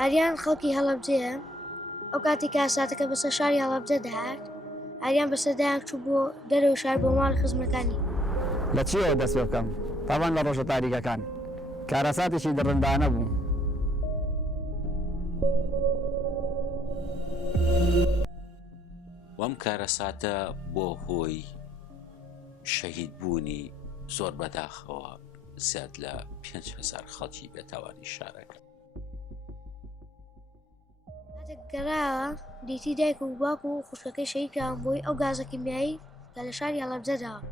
ئاریان خەڵکی هەڵەبجەیە ئەو کاتی کاساتەکە بەسەر شاری هەڵەبجە دەهات ئاریان بەسەردایان چوو بۆ دەرەوە شار بۆ ماڵ خزمەکانی لە چیەوە دەست پێ بکەم تاوان لە ڕۆژە تاریکەکان کارەساتێکی دڕندانە بوو وەم کارەساتە بۆ هۆی شەهید بوونی زۆر بەداخەوە زیاد لە 5,000 خەڵکی بێتاوانی شارەکە کاتێک گەڕاوە دیتی دایک و باوک و خوشکەکەی شەهید کراون بۆی ئەو گازە کیمیایی کە لە شاری هەڵەبجەداوە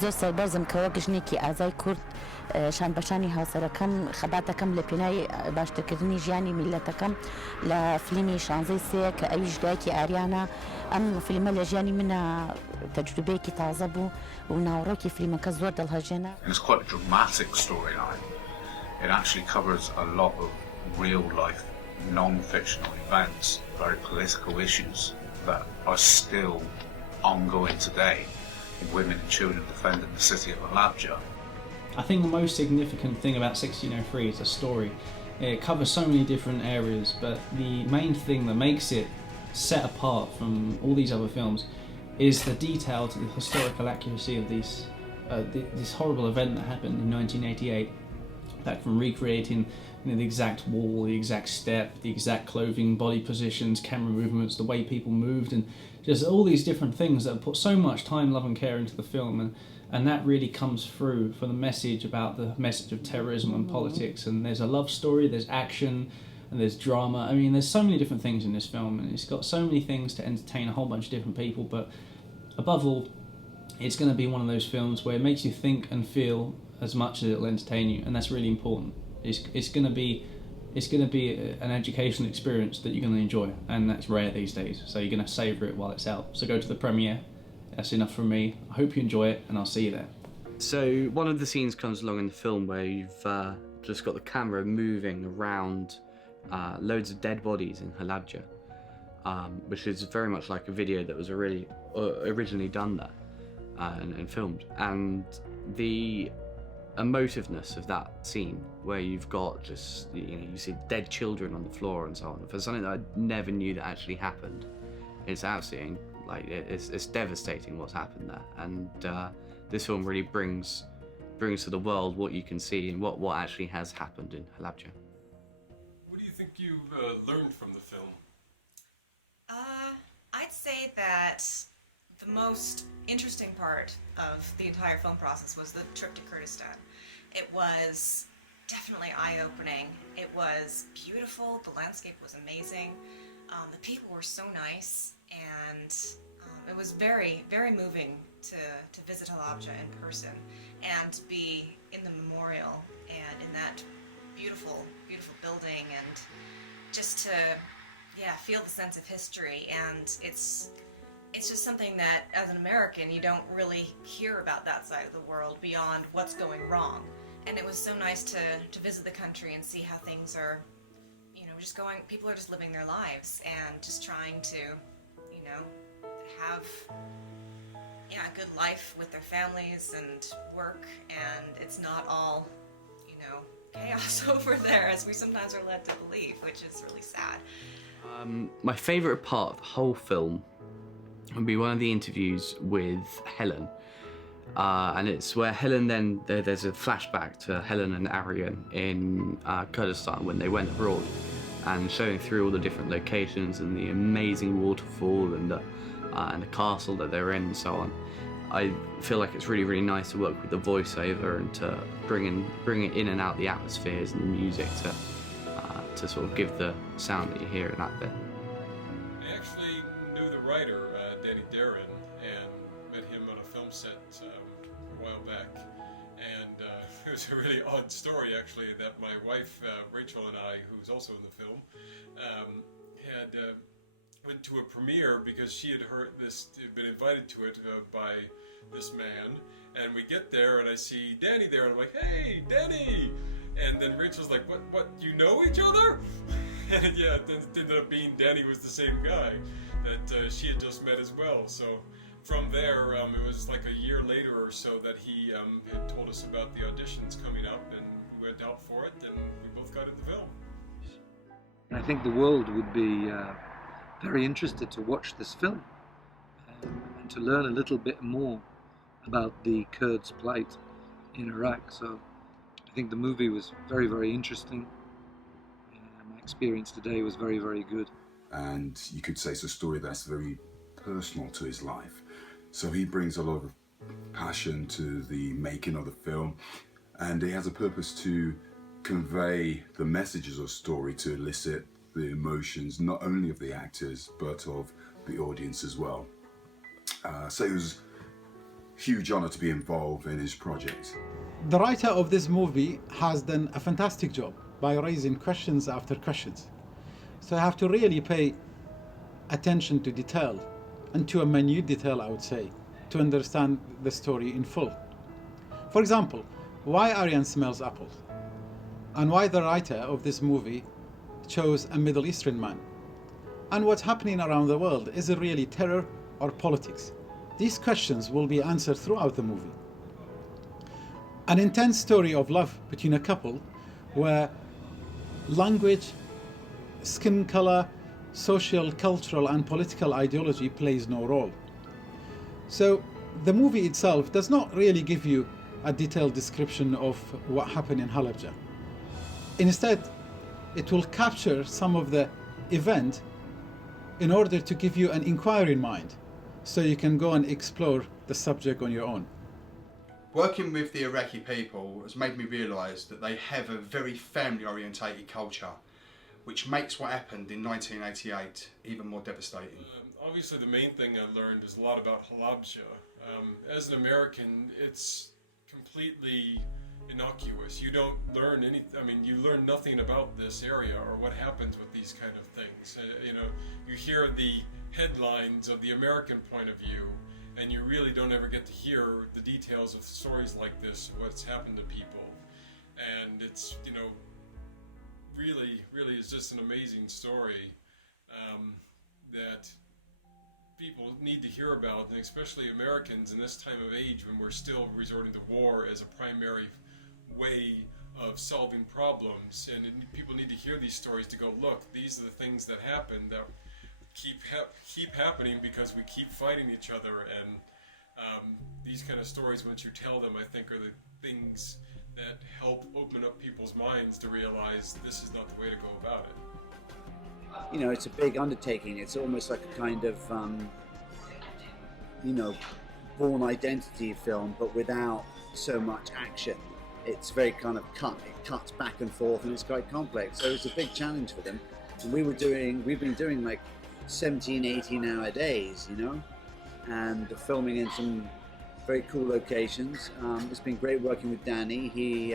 زۆر سەربەرزم کە وەک ژنێکی ئازای کورد شان بەشانی هاوسەرەکەم خەباتەکەم لە پێناوی باشترکردنی ژیانی میلەتەکەم لە فیلمی شانزەی سێ کە ئەویش دایکی ئاریانە ئەم فیلمە لە ژیانی منە تەجروبەیەکی تازە بوو و ناوەڕۆکی فیلمەکە زۆر دڵهەژێنە. It's quite a dramatic storyline. It actually covers a lot of real life non-fictional events, very political issues that are still ongoing today. Women and children defending the city of Halabja. I think the most significant thing about 1603 is the story. It covers so many different areas, but the main thing that makes it set apart from all these other films is the detail to the historical accuracy of this horrible event that happened in 1988. That from recreating the exact wall, the exact step, the exact clothing, body positions, camera movements, the way people moved, and just all these different things that put so much time, love and care into the film, and that really comes through for the message about the message of terrorism and politics. And there's a love story, there's action, and there's drama. I mean, there's so many different things in this film, and it's got so many things to entertain a whole bunch of different people, but above all, it's going to be one of those films where it makes you think and feel as much as it'll entertain you, and that's really important. It's going to be an educational experience that you're going to enjoy, and that's rare these days, so you're going to savour it while it's out. So go to the premiere. That's enough from me. I hope you enjoy it, and I'll see you there. So one of the scenes comes along in the film where you've just got the camera moving around loads of dead bodies in Halabja, which is very much like a video that was originally done there and filmed. And the emotiveness of that scene where you've got just, you see dead children on the floor and so on, for something that I never knew that actually happened. It's absolutely it's devastating what's happened there, and this film really brings to the world what you can see and what actually has happened in Halabja. What do you think you've learned from the film? I'd say that the most interesting part of the entire film process was the trip to Kurdistan. It was definitely eye-opening. It was beautiful. The landscape was amazing. The people were so nice, and it was very, very moving to visit Halabja in person and to be in the memorial and in that beautiful, beautiful building, and just to feel the sense of history. And it's just something that, as an American, you don't really hear about that side of the world beyond what's going wrong. And it was so nice to visit the country and see how things are, just going, people are just living their lives and just trying to, have a good life with their families and work, and it's not all, chaos over there, as we sometimes are led to believe, which is really sad. My favourite part of the whole film would be one of the interviews with Helen, and it's where Helen there's a flashback to Helen and Aryan in Kurdistan when they went abroad, and showing through all the different locations and the amazing waterfall and the castle that they're in and so on. I feel like it's really, really nice to work with the voiceover and to bring it in and out the atmospheres and the music to sort of give the sound that you hear in that bit. I actually knew the writer, Danny Darren, and met him on a film set a while back. And it was a really odd story, actually, that my wife, Rachel, and I, who's also in the film, went to a premiere because she had been invited to it by this man, and we get there and I see Danny there and I'm like, hey, Danny! And then Rachel's like, what, you know each other? And it ended up being Danny was the same guy that she had just met as well. So from there, it was like a year later or so that he had told us about the auditions coming up, and we went out for it, and we both got in the film. And I think the world would be very interested to watch this film and to learn a little bit more about the Kurds' plight in Iraq. So I think the movie was very, very interesting. My experience today was very, very good. And you could say it's a story that's very personal to his life. So he brings a lot of passion to the making of the film, and he has a purpose to convey the messages of story, to elicit the emotions not only of the actors but of the audience as well. So it was a huge honor to be involved in his project. The writer of this movie has done a fantastic job by raising questions after questions. So I have to really pay attention to detail, and to a minute detail, I would say, to understand the story in full. For example, why Aryan smells apples, and why the writer of this movie chose a Middle Eastern man, and what's happening around the world. Is it really terror or politics? These questions will be answered throughout the movie. An intense story of love between a couple where language, skin color, social, cultural and political ideology plays no role. So the movie itself does not really give you a detailed description of what happened in Halabja. Instead, it will capture some of the event in order to give you an inquiring mind, so you can go and explore the subject on your own. Working with the Iraqi people has made me realise that they have a very family-orientated culture, which makes what happened in 1988 even more devastating. Obviously the main thing I learned is a lot about Halabja. As an American, it's completely innocuous. You don't learn you learn nothing about this area or what happens with these kind of things. You hear the headlines of the American point of view, and you really don't ever get to hear the details of stories like this, what's happened to people. And it's, really is just an amazing story that people need to hear about, and especially Americans in this time of age when we're still resorting to war as a primary way of solving problems. And people need to hear these stories to go, look, these are the things that happen that keep happening because we keep fighting each other. And these kind of stories, once you tell them, I think are the things that help open up people's minds to realize this is not the way to go about it. It's a big undertaking. It's almost like a kind of, born identity film, but without so much action. It's very kind of it cuts back and forth, and it's quite complex. So it's a big challenge for them. And we've been doing like 17, 18-hour days, and filming in some very cool locations. It's been great working with Danny. He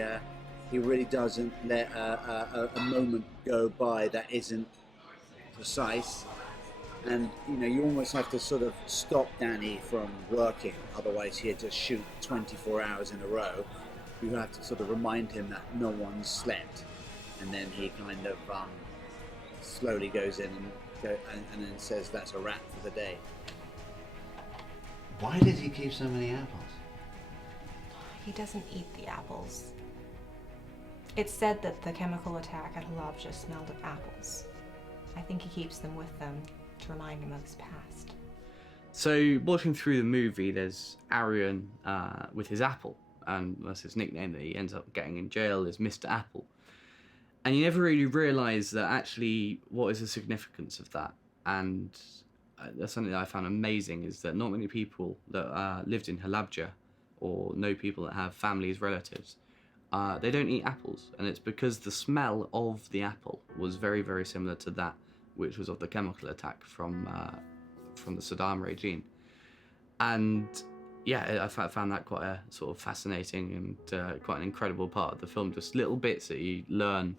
really doesn't let a moment go by that isn't precise, and you almost have to sort of stop Danny from working, otherwise he'd just shoot 24 hours in a row. You have to sort of remind him that no one's slept, and then he kind of slowly goes in and then says that's a wrap for the day. Why does he keep so many apples? He doesn't eat the apples. It's said that the chemical attack at Halabja smelled of apples. I think he keeps them with them to remind him of his past. So, watching through the movie, there's Aryan with his apple, and that's his nickname that he ends up getting in jail, is Mr. Apple. And you never really realise that actually what is the significance of that. And that's something that I found amazing, is that not many people that lived in Halabja or know people that have families, relatives, they don't eat apples. And it's because the smell of the apple was very, very similar to that which was of the chemical attack from the Saddam regime. And yeah, I found that quite a sort of fascinating and quite an incredible part of the film. Just little bits that you learn,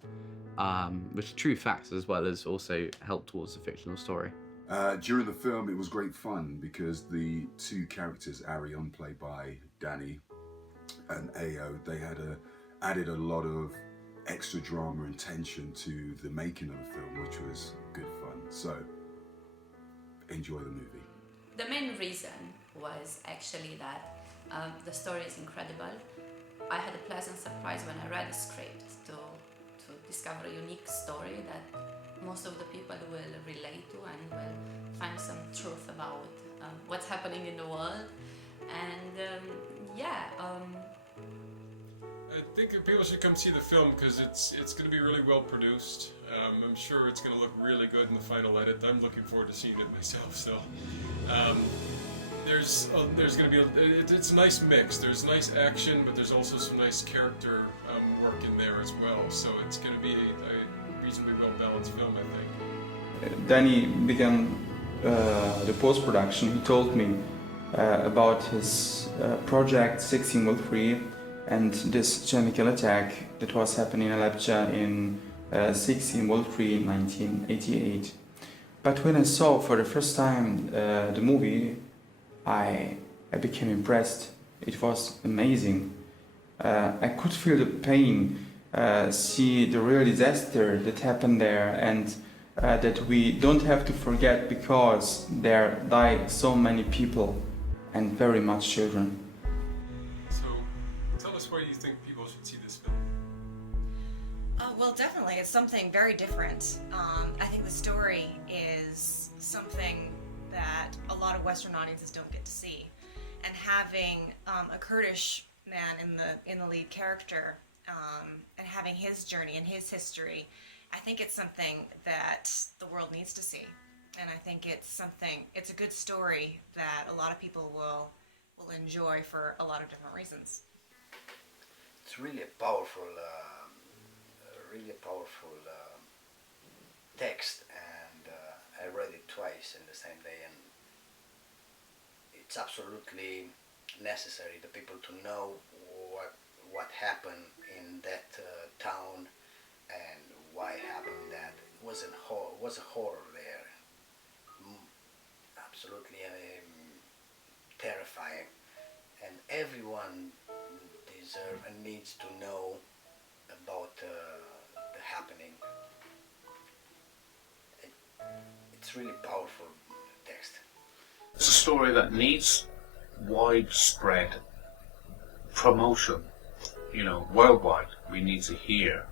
which are true facts as well as also help towards the fictional story. During the film, it was great fun because the two characters, Aryan, played by Danny, and Ayo, they had added a lot of extra drama and tension to the making of the film, which was good fun. So, enjoy the movie. The main reason was actually that the story is incredible. I had a pleasant surprise when I read the script to discover a unique story that most of the people will relate to and will find some truth about what's happening in the world. And I think people should come see the film because it's going to be really well produced. I'm sure it's going to look really good in the final edit. I'm looking forward to seeing it myself still. There's going to be it's a nice mix. There's nice action, but there's also some nice character work in there as well. So it's going to be a reasonably well balanced film, I think. Danny began the post-production. He told me about his project 1603 and this chemical attack that was happening in Halabja in 1603 1988. But when I saw for the first time the movie, I became impressed. It was amazing. I could feel the pain, see the real disaster that happened there, and that we don't have to forget because there died so many people and very much children. So, tell us why you think people should see this film. Well, definitely, it's something very different. I think the story is something that a lot of Western audiences don't get to see, and having a Kurdish man in the lead character and having his journey and his history, I think it's something that the world needs to see. And I think it's a good story that a lot of people will enjoy for a lot of different reasons. It's really a powerful text, and I read it twice in the same day, and it's absolutely necessary the people to know what happened in that town and why happened that. It was a horror there, absolutely terrifying, and everyone deserves and needs to know about the happening. It's really powerful text. It's a story that needs widespread promotion, worldwide. We need to hear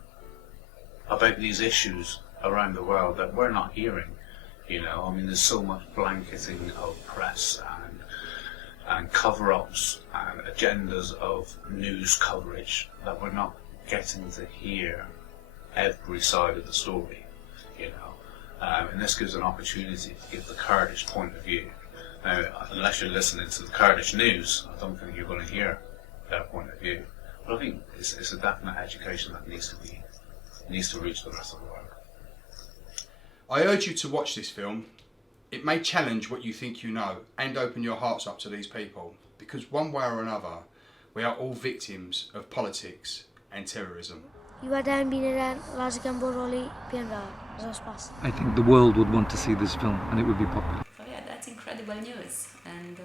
about these issues around the world that we're not hearing. There's so much blanketing of press and cover-ups and agendas of news coverage that we're not getting to hear every side of the story, and this gives an opportunity to give the Kurdish point of view. Now, unless you're listening to the Kurdish news, I don't think you're going to hear their point of view. But I think it's a definite education that needs to reach the rest of the world. I urge you to watch this film. It may challenge what you think you know and open your hearts up to these people, because one way or another, we are all victims of politics and terrorism. I think the world would want to see this film, and it would be popular. So yeah, that's incredible news, and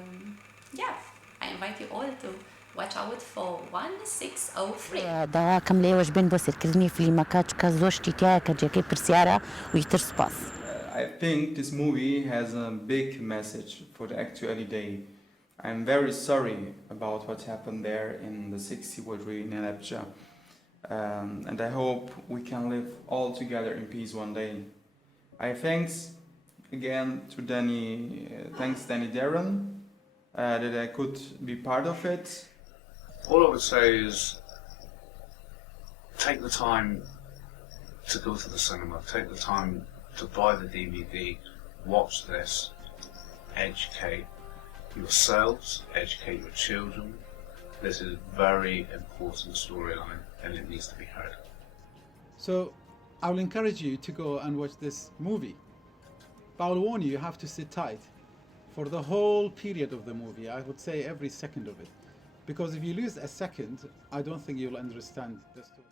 I invite you all to watch out for 1603. دوا كم ليه وجبن بوسر كرني في مكاتش كزوجتي تاعي كجاكي برسيارة ويتر سباس. I think this movie has a big message for the actuality day. I'm very sorry about what happened there in the 1603 in Halabja. And I hope we can live all together in peace one day. I thanks again to Danny Darren that I could be part of it. All I would say is take the time to go to the cinema, take the time to buy the DVD, watch this, educate yourselves, educate your children. This is a very important storyline and it needs to be heard. So I will encourage you to go and watch this movie. But I will warn you have to sit tight for the whole period of the movie. I would say every second of it. Because if you lose a second, I don't think you'll understand the story.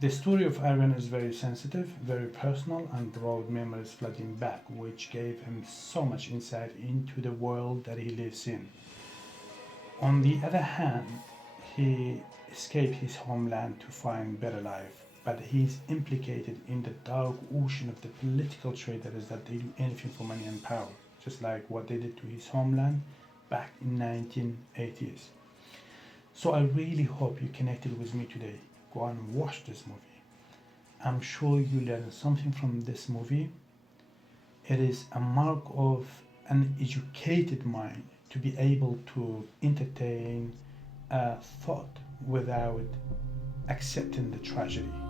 The story of Erwan is very sensitive, very personal, and brought memories flooding back, which gave him so much insight into the world that he lives in. On the other hand, he escaped his homeland to find better life, but he's implicated in the dark ocean of the political traitors that do anything for money and power. just like what they did to his homeland back in 1980s. So I really hope you connected with me today. Go and watch this movie. I'm sure you learned something from this movie. It is a mark of an educated mind to be able to entertain a thought without accepting the tragedy.